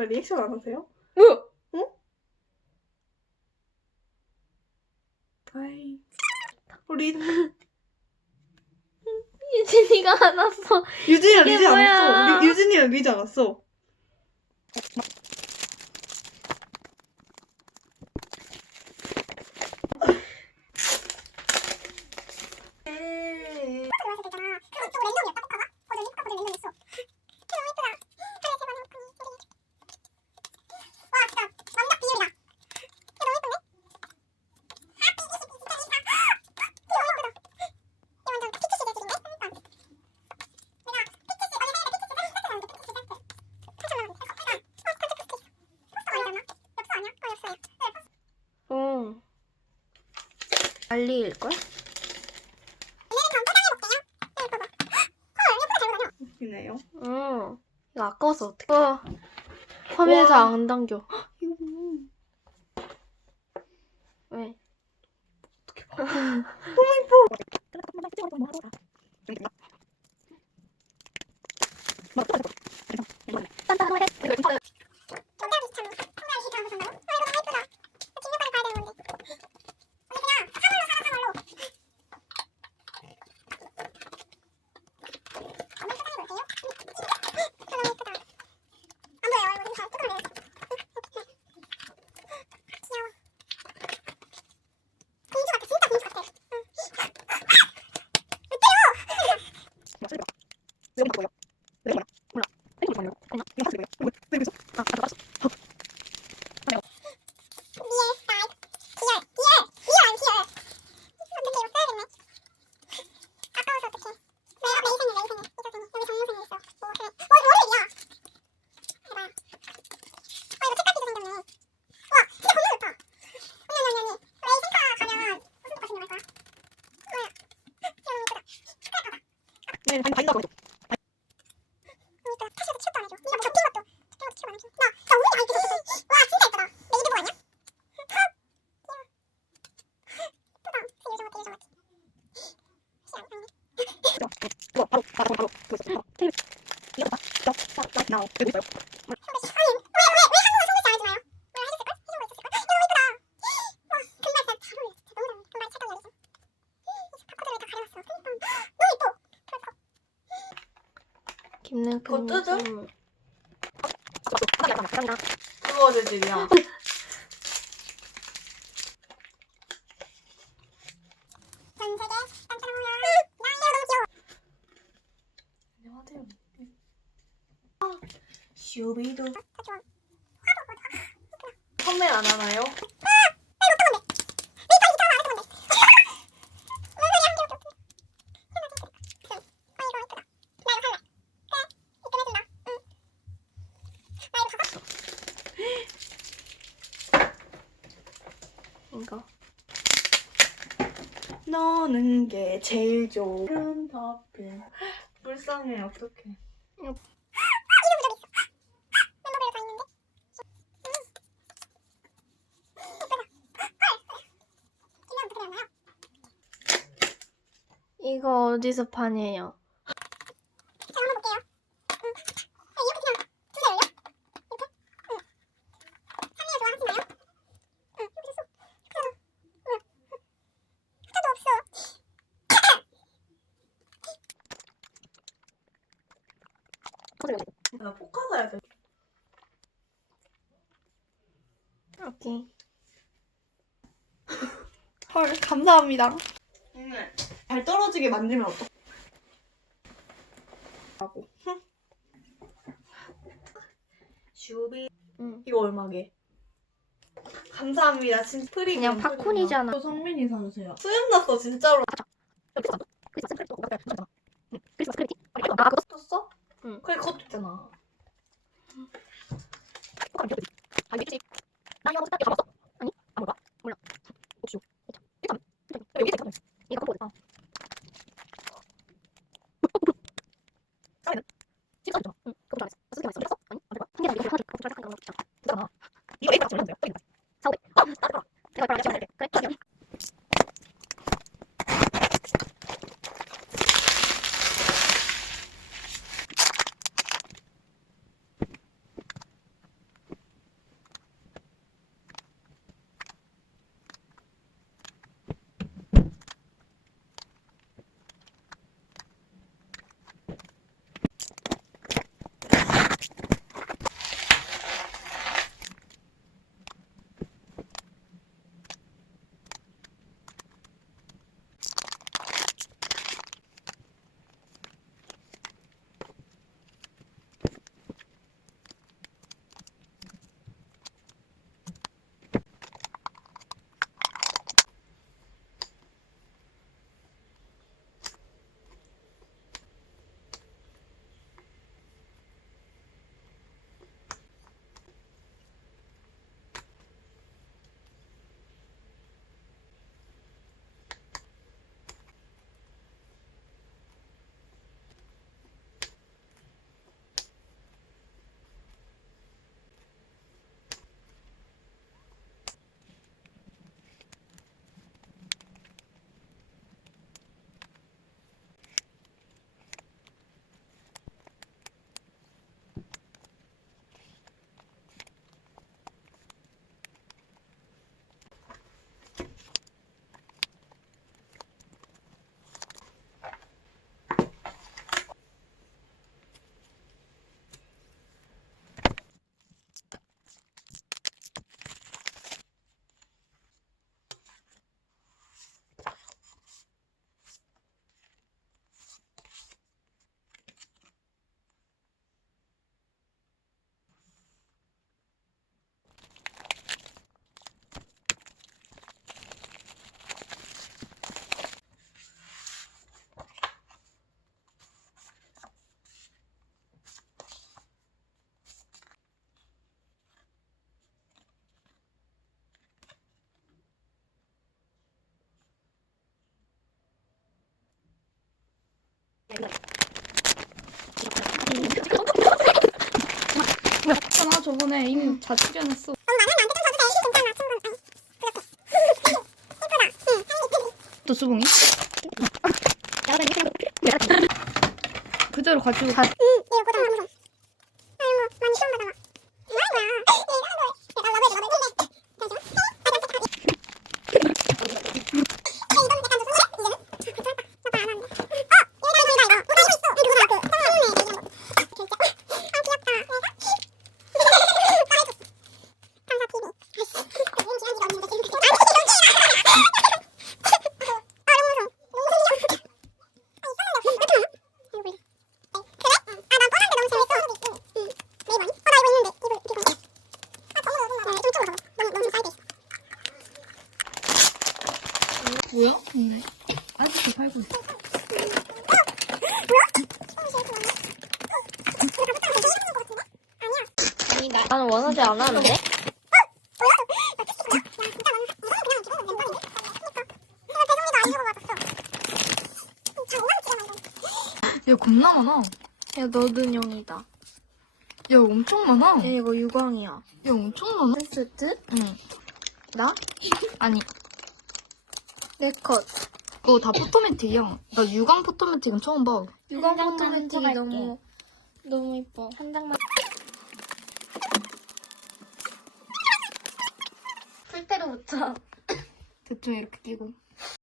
왜 리액션 안 하세요? 뭐? 아이. 우리 유진이가 안 왔어. 유진이랑 이게 리지 안 뭐야? 왔어. 리- 유진이랑 리지 안 왔어. 웃기네요. 응. 이거 아까워서 어떡해. 어, 화면에 다 안 당겨. 이거 뭐. 왜? 네, 用三次没用我也不会我也不会啊二十 김능표. 그거 뜯어? 음. 그거 재질이야. 안녕하세요. 슈비도. 판매 안 하나요? 이거. 너는 게 제일 좋은 더필. 불쌍해, 어떡해. 이거 어디서 파네요? 나 포카 사야 돼. 오케이. 헐, 감사합니다. 잘 떨어지게 만들면 어떡해? 하고. 슈비. 응. 이거 얼마게? 감사합니다. 진짜 프리. 그냥 팝콘이잖아. 또 성민이 사주세요. 수염 났어, 진짜로. 떴어? 응. 그래, 그것도 있잖아. 이거 출연했어. 또 수봉이? 그대로 가지고 가. 뭐야? 없네. 아직도 팔고 있어. 나는 원하지 않았는데? 야 겁나 많아. 야, 너는 형이다. 야 엄청 많아. 야, 이거 유광이야. 야 엄청 많아. 세트? 응. 나? 아니 내 컷. 그거 다 포토매틱이야. 나 유광 포토매틱은 처음 봐. 유광 장만 찍어갈게. 너무, 너무 이뻐. 한 장만. 풀테로 붙여. 대충 이렇게 끼고.